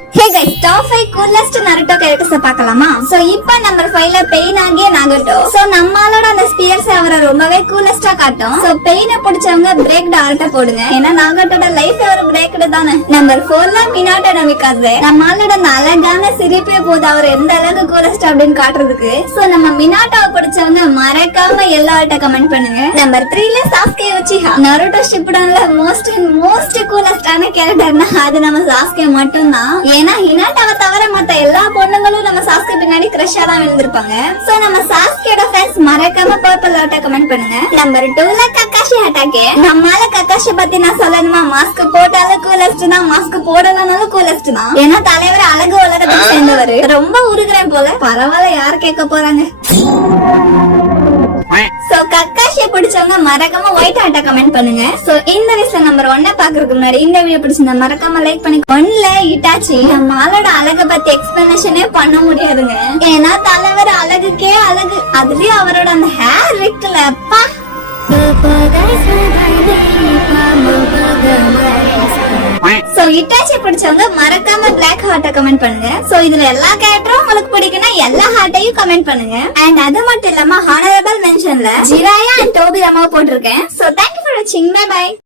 Hey guys, top 5 coolest Naruto characters பார்க்கலாமா? So இப்போ number 5ல pain ஆகிய நாகட்டோ. So நம்மளோட அந்த ஸ்பியர்ஸ் அவரை ரொம்பவே கூலஸ்டா காட்டும். So பெயினை பிடிச்சவங்க பிரேக் டால்ட்ட போடுங்க. ஏன்னா நாகட்டோட லைஃப் ஒரு பிரேக் தானே. நம்பர் 4ல மினாட்டோ நமிகாசே. நம்மளோட அந்த அழகான சிரிப்பே போது அவர் எந்த அளவுக்கு கூலஸ்ட் அப்படின்னு காட்டுறதுக்கு. So நம்ம மினாட்டோவை பிடிச்சவங்க மறக்காம எல்லார்ட்ட கமெண்ட் பண்ணுங்க. நம்பர் 3ல சாஸ்கே உச்சிஹா. நருட்டோ ஷிப்புடன்ல மோஸ்ட் கூலஸ்டான கேரக்டர்னா அது நம்ம சாஸ்கே மட்டும்தான். ஏன்னா ஹினாட்டாவை தவிர மத்த எல்லா பொண்ணுங்களும் நம்ம சாஸ்கே பின்னாடி கிரஷா தான் விழுந்திருப்பாங்க. சோ நம்ம சாஸ்கேயோட ஃபேன்ஸ் மறக்காம பர்பிள் ஆர்ட்ட கமெண்ட் பண்ணுங்க. நம்பர் 2ல கக்காஷி அட்டாக்கே. நம்மால கக்காஷி பத்தி நான் சொல்லணுமா? மாஸ்க் போட்டாலும் கூலஸ்ட் தான், மாஸ்க் போடலனாலும் கூலஸ்ட் தான். ஏன்னா தலைவர் அழகு வளரத்தை சேர்ந்தவர். ரொம்ப உருகுறேன் போல. பரவாயில்ல, யார் கேட்க போறாங்க? சோ கக்காஷியை பிடிச்சவங்க மறக்காம ஒயிட் ஹார்ட்ட கமெண்ட் பண்ணுங்க. சோ இந்த விஷயம் நம்பர் 1 பாக்குறதுக்கு முன்னாடி இந்த வீடியோ பிடிச்சிருந்தா மறக்காம லைக் பண்ணி. 1ல இட்டாச்சி. நம்ம ஆளோட அழக பத்தி எக்ஸ்பிளனேஷனே பண்ண முடியாதுங்க. ஏன்னா தலைவர் அழகுக்கே அழகு. அதுலயும் அவரோட அந்த ஹேர் இருக்குல்ல, அப்பா. சோ இட்டாச்சி பிடிச்சவங்க மறக்காம பிளாக் ஹார்ட்ட கமெண்ட் பண்ணுங்க. சோ இதுல எல்லா கேரக்டரும் உங்களுக்கு பிடிக்கும்னா எல்லா ஹார்ட்டையும் கமெண்ட் பண்ணுங்க. அண்ட் அது மட்டும் இல்லாம ஹானரபிள் மென்ஷன்ல ஜிராயா அண்ட் டோபி அம்மாவை போட்டிருக்கேன். சோ தேங்க்யூ ஃபார் வாட்சிங். Bye by.